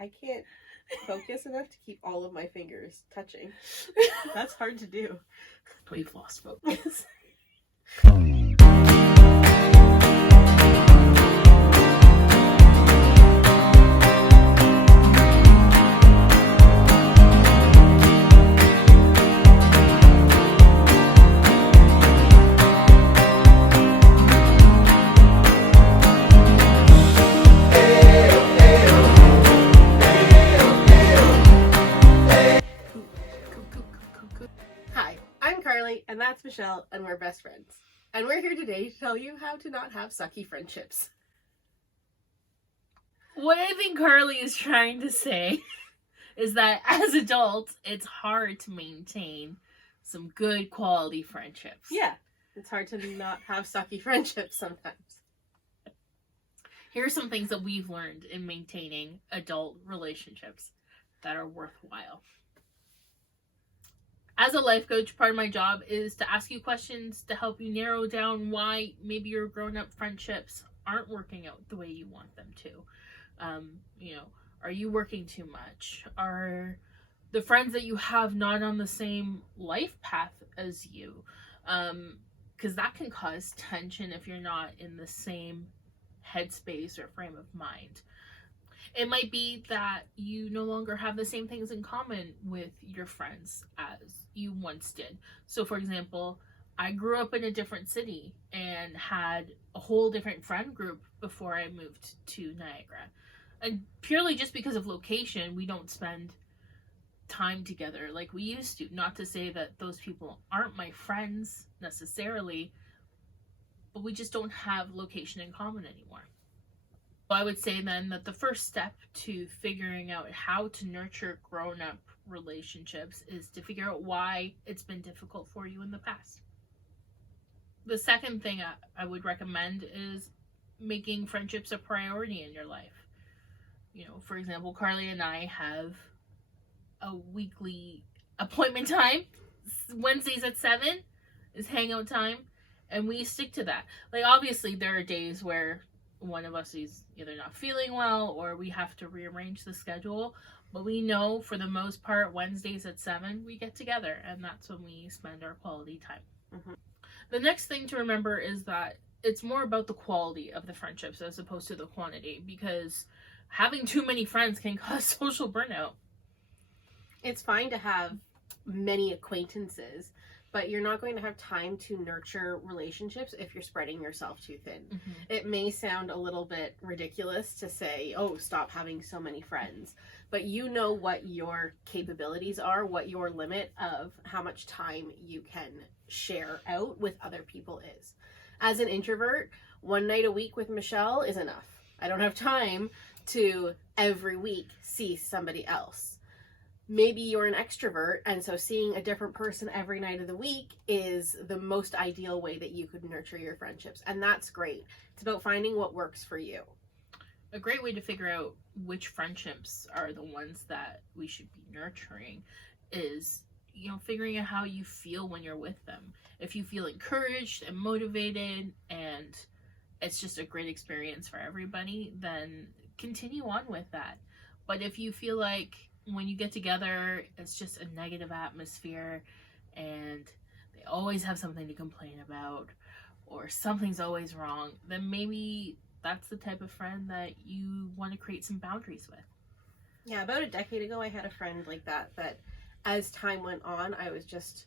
I can't focus enough to keep all of my fingers touching. That's hard to do. We've lost focus. Hi, I'm Carleigh, and that's Michelle, and we're best friends. And we're here today to tell you how to not have sucky friendships. What I think Carleigh is trying to say is that as adults, it's hard to maintain some good quality friendships. Yeah, it's hard to not have sucky friendships sometimes. Here are some things that we've learned in maintaining adult relationships that are worthwhile. As a life coach, part of my job is to ask you questions to help you narrow down why maybe your grown-up friendships aren't working out the way you want them to. Are you working too much? Are the friends that you have not on the same life path as you? Because that can cause tension if you're not in the same headspace or frame of mind. It might be that you no longer have the same things in common with your friends as you once did. So, for example, I grew up in a different city and had a whole different friend group before I moved to Niagara. And purely just because of location, we don't spend time together like we used to. Not to say that those people aren't my friends necessarily, but we just don't have location in common anymore. I would say then that the first step to figuring out how to nurture grown-up relationships is to figure out why it's been difficult for you in the past. The second thing I would recommend is making friendships a priority in your life. For example, Carleigh and I have a weekly appointment time. Wednesdays at 7 is hangout time, and we stick to that. Obviously, there are days where one of us is either not feeling well or we have to rearrange the schedule, but we know for the most part Wednesdays at 7 we get together, and that's when we spend our quality time. Mm-hmm. The next thing to remember is that it's more about the quality of the friendships as opposed to the quantity, because having too many friends can cause social burnout. It's fine to have many acquaintances, but you're not going to have time to nurture relationships if you're spreading yourself too thin. Mm-hmm. It may sound a little bit ridiculous to say, oh, stop having so many friends. But you know what your capabilities are, what your limit of how much time you can share out with other people is. As an introvert, one night a week with Michelle is enough. I don't have time to every week see somebody else. Maybe you're an extrovert, and so seeing a different person every night of the week is the most ideal way that you could nurture your friendships. And that's great. It's about finding what works for you. A great way to figure out which friendships are the ones that we should be nurturing is, figuring out how you feel when you're with them. If you feel encouraged and motivated and it's just a great experience for everybody, then continue on with that. But if you feel like when you get together, it's just a negative atmosphere and they always have something to complain about or something's always wrong, then maybe that's the type of friend that you want to create some boundaries with. Yeah, about a decade ago, I had a friend like that as time went on, I was just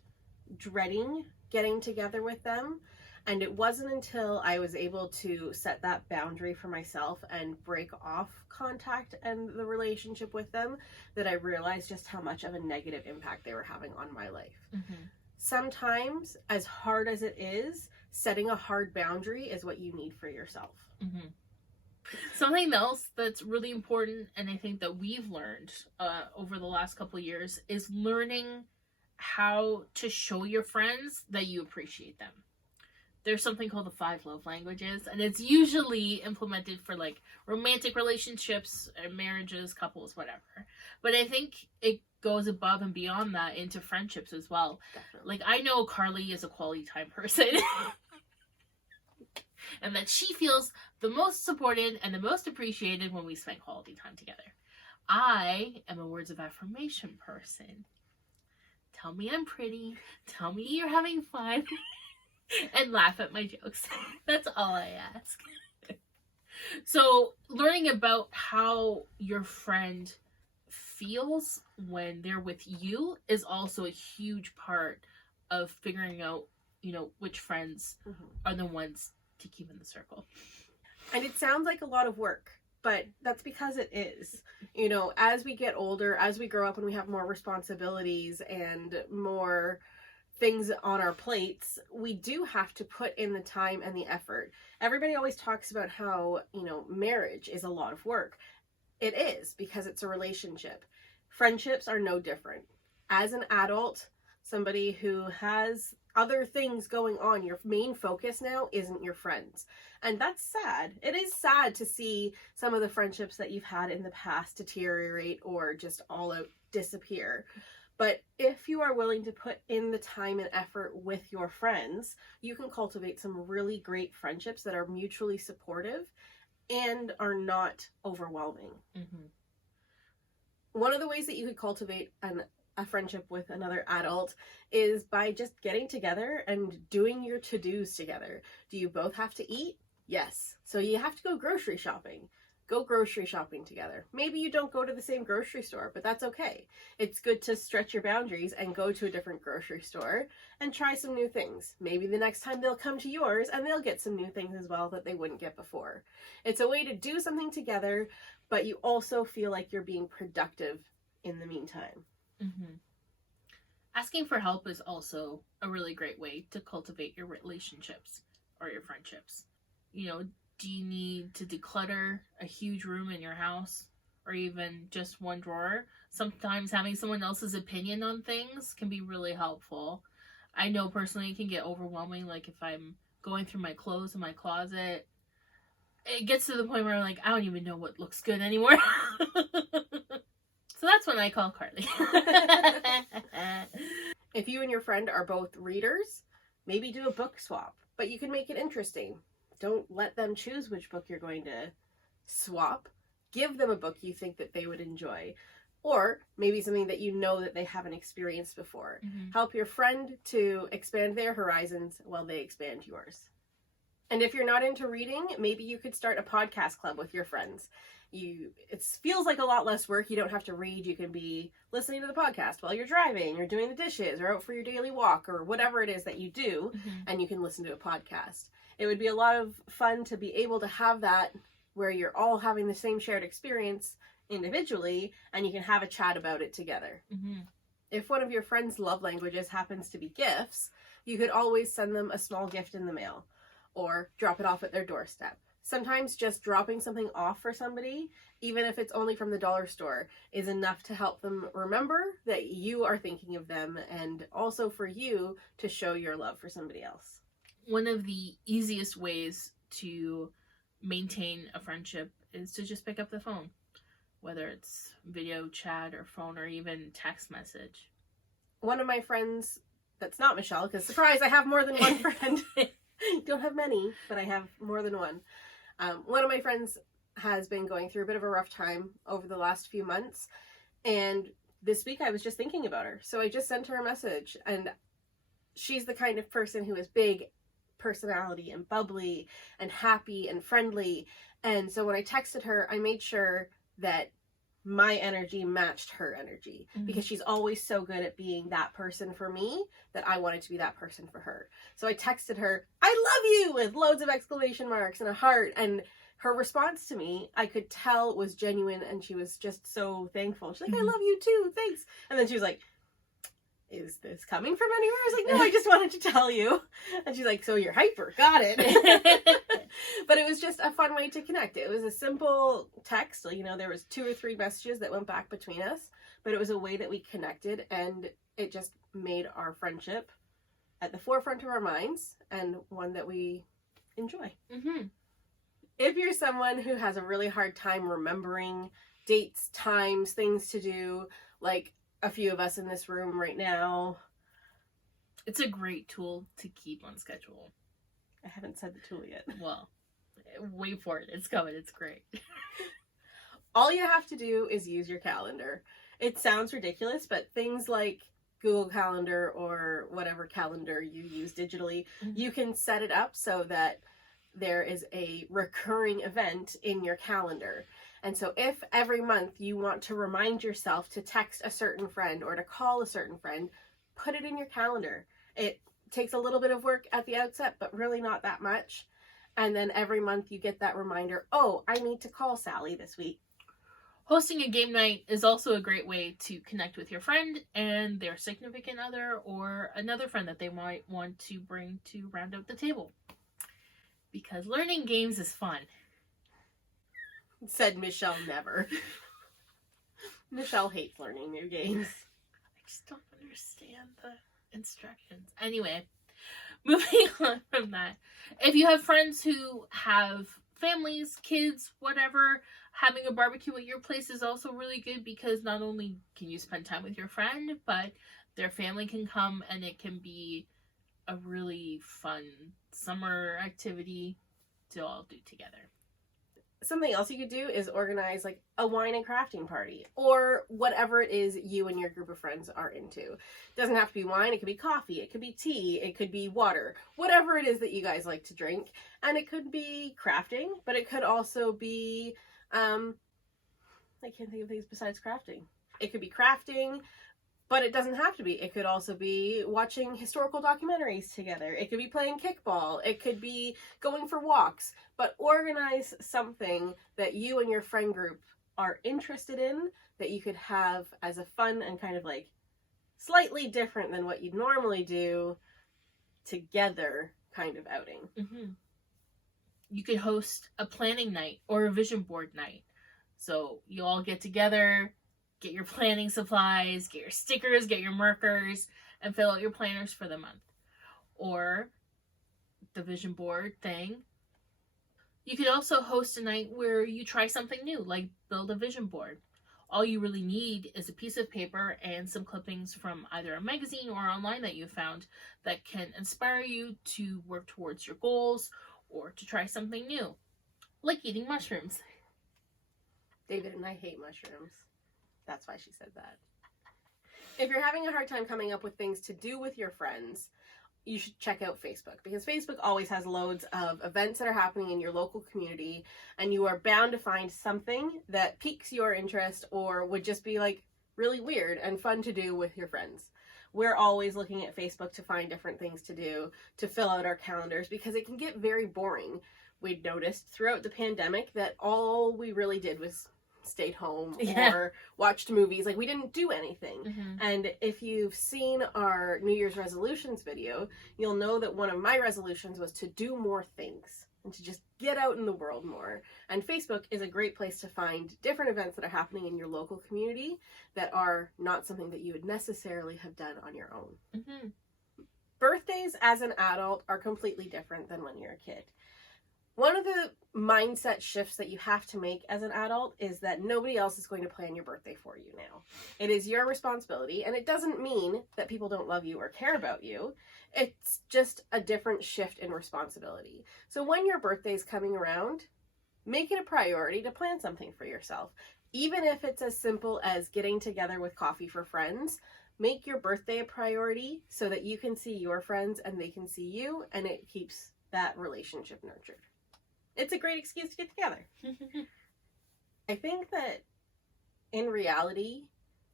dreading getting together with them. And it wasn't until I was able to set that boundary for myself and break off contact and the relationship with them that I realized just how much of a negative impact they were having on my life. Mm-hmm. Sometimes, as hard as it is, setting a hard boundary is what you need for yourself. Mm-hmm. Something else that's really important, and I think that we've learned over the last couple of years, is learning how to show your friends that you appreciate them. There's something called the 5 love languages, and it's usually implemented for romantic relationships, marriages, couples, whatever. But I think it goes above and beyond that into friendships as well. Definitely. I know Carleigh is a quality time person. And that she feels the most supported and the most appreciated when we spend quality time together. I am a words of affirmation person. Tell me I'm pretty. Tell me you're having fun. And laugh at my jokes. That's all I ask. So, learning about how your friend feels when they're with you is also a huge part of figuring out, which friends are the ones to keep in the circle. And it sounds like a lot of work, but that's because it is. As we get older, as we grow up and we have more responsibilities and more things on our plates, we do have to put in the time and the effort. Everybody always talks about how, marriage is a lot of work. It is, because it's a relationship. Friendships are no different. As an adult, somebody who has other things going on, your main focus now isn't your friends. And that's sad. It is sad to see some of the friendships that you've had in the past deteriorate or just all out disappear. But if you are willing to put in the time and effort with your friends, you can cultivate some really great friendships that are mutually supportive and are not overwhelming. Mm-hmm. One of the ways that you could cultivate a friendship with another adult is by just getting together and doing your to-dos together. Do you both have to eat? Yes. So you have to go grocery shopping. Go grocery shopping together. Maybe you don't go to the same grocery store, but that's okay. It's good to stretch your boundaries and go to a different grocery store and try some new things. Maybe the next time they'll come to yours and they'll get some new things as well that they wouldn't get before. It's a way to do something together, but you also feel like you're being productive in the meantime. Mm-hmm. Asking for help is also a really great way to cultivate your relationships or your friendships. Do you need to declutter a huge room in your house or even just one drawer? Sometimes having someone else's opinion on things can be really helpful. I know personally it can get overwhelming, like if I'm going through my clothes in my closet, it gets to the point where I'm like, I don't even know what looks good anymore. So that's when I call Carleigh. If you and your friend are both readers, maybe do a book swap, but you can make it interesting. Don't let them choose which book you're going to swap. Give them a book you think that they would enjoy. Or maybe something that you know that they haven't experienced before. Mm-hmm. Help your friend to expand their horizons while they expand yours. And if you're not into reading, maybe you could start a podcast club with your friends. It feels like a lot less work. You don't have to read. You can be listening to the podcast while you're driving or doing the dishes or out for your daily walk or whatever it is that you do, and you can listen to a podcast. It would be a lot of fun to be able to have that where you're all having the same shared experience individually and you can have a chat about it together. Mm-hmm. If one of your friends' love languages happens to be gifts, you could always send them a small gift in the mail or drop it off at their doorstep. Sometimes just dropping something off for somebody, even if it's only from the dollar store, is enough to help them remember that you are thinking of them and also for you to show your love for somebody else. One of the easiest ways to maintain a friendship is to just pick up the phone, whether it's video chat or phone or even text message. One of my friends, that's not Michelle, because surprise, I have more than one friend. Don't have many, but I have more than one. One of my friends has been going through a bit of a rough time over the last few months, and this week I was just thinking about her. So I just sent her a message, and she's the kind of person who is big personality and bubbly and happy and friendly. And so when I texted her, I made sure that my energy matched her energy, because she's always so good at being that person for me that I wanted to be that person for her. So I texted her, I love you, with loads of exclamation marks and a heart. And her response to me, I could tell, was genuine, and she was just so thankful. She's like, I love you too, thanks. And then she was like, is this coming from anywhere? I was like, no, I just wanted to tell you. And she's like, so you're hyper, got it. But it was just a fun way to connect. It was a simple text. There was 2 or 3 messages that went back between us, but it was a way that we connected, and it just made our friendship at the forefront of our minds and one that we enjoy. Mm-hmm. If you're someone who has a really hard time remembering dates, times, things to do, like a few of us in this room right now, it's a great tool to keep on schedule. I haven't said the tool yet. Well, wait for it. It's coming. It's great. All you have to do is use your calendar. It sounds ridiculous, but things like Google Calendar or whatever calendar you use digitally, you can set it up so that there is a recurring event in your calendar. And so if every month you want to remind yourself to text a certain friend or to call a certain friend, put it in your calendar. It takes a little bit of work at the outset, but really not that much. And then every month you get that reminder, oh, I need to call Sally this week. Hosting a game night is also a great way to connect with your friend and their significant other or another friend that they might want to bring to round out the table. Because learning games is fun. Said Michelle never. Michelle hates learning new games. I just don't understand the instructions. Anyway, moving on from that. If you have friends who have families, kids, whatever, having a barbecue at your place is also really good because not only can you spend time with your friend, but their family can come and it can be a really fun summer activity to all do together. Something else you could do is organize like a wine and crafting party or whatever it is you and your group of friends are into. It doesn't have to be wine. It could be coffee. It could be tea. It could be water. Whatever it is that you guys like to drink. And it could be crafting, but it could also be, I can't think of things besides crafting. It could be crafting, but it doesn't have to be. It could also be watching historical documentaries together. It could be playing kickball. It could be going for walks. But organize something that you and your friend group are interested in that you could have as a fun and kind of like slightly different than what you'd normally do together kind of outing. Mm-hmm. You could host a planning night or a vision board night. So you all get together, get your planning supplies, get your stickers, get your markers, and fill out your planners for the month. Or the vision board thing. You could also host a night where you try something new, like build a vision board. All you really need is a piece of paper and some clippings from either a magazine or online that you found that can inspire you to work towards your goals or to try something new, like eating mushrooms. David and I hate mushrooms. That's why she said that. If you're having a hard time coming up with things to do with your friends, you should check out Facebook because Facebook always has loads of events that are happening in your local community and you are bound to find something that piques your interest or would just be like really weird and fun to do with your friends. We're always looking at Facebook to find different things to do, to fill out our calendars because it can get very boring. We'd noticed throughout the pandemic that all we really did was stayed home or watched movies. Like we didn't do anything. Mm-hmm. And if you've seen our New Year's resolutions video, you'll know that one of my resolutions was to do more things and to just get out in the world more. And Facebook is a great place to find different events that are happening in your local community that are not something that you would necessarily have done on your own. Mm-hmm. Birthdays as an adult are completely different than when you're a kid. One of the mindset shifts that you have to make as an adult is that nobody else is going to plan your birthday for you now. It is your responsibility, and it doesn't mean that people don't love you or care about you. It's just a different shift in responsibility. So when your birthday is coming around, make it a priority to plan something for yourself. Even if it's as simple as getting together with coffee for friends, make your birthday a priority so that you can see your friends and they can see you, and it keeps that relationship nurtured. It's a great excuse to get together. I think that in reality,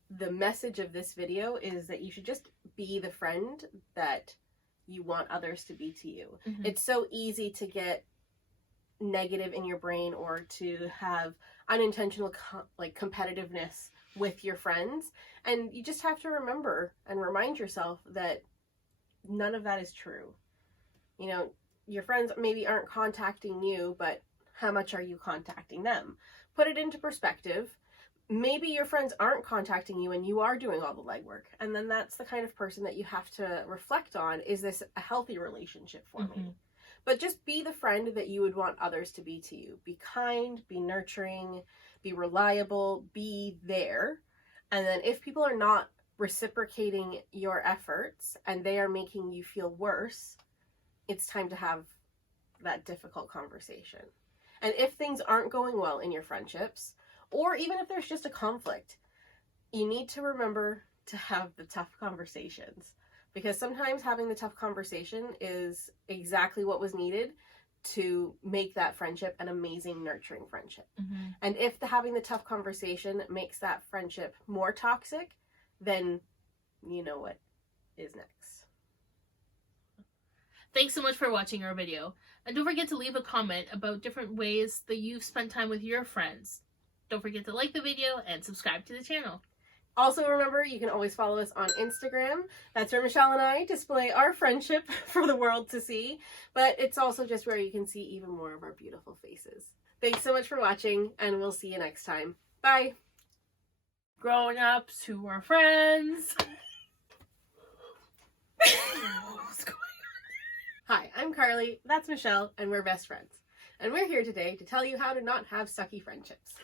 the message of this video is that you should just be the friend that you want others to be to you. Mm-hmm. It's so easy to get negative in your brain or to have unintentional competitiveness with your friends. And you just have to remember and remind yourself that none of that is true. You know, your friends maybe aren't contacting you, but how much are you contacting them? Put it into perspective. Maybe your friends aren't contacting you and you are doing all the legwork. And then that's the kind of person that you have to reflect on. Is this a healthy relationship for me? But just be the friend that you would want others to be to you. Be kind, be nurturing, be reliable, be there. And then if people are not reciprocating your efforts and they are making you feel worse, it's time to have that difficult conversation. And if things aren't going well in your friendships, or even if there's just a conflict, you need to remember to have the tough conversations, because sometimes having the tough conversation is exactly what was needed to make that friendship an amazing, nurturing friendship. And if having the tough conversation makes that friendship more toxic, then you know what is next. Thanks so much for watching our video. And don't forget to leave a comment about different ways that you've spent time with your friends. Don't forget to like the video and subscribe to the channel. Also remember, you can always follow us on Instagram. That's where Michelle and I display our friendship for the world to see. But it's also just where you can see even more of our beautiful faces. Thanks so much for watching, and we'll see you next time. Bye! Grown-ups who are friends. Hi, I'm Carleigh, that's Michelle, and we're best friends. And we're here today to tell you how to not have sucky friendships.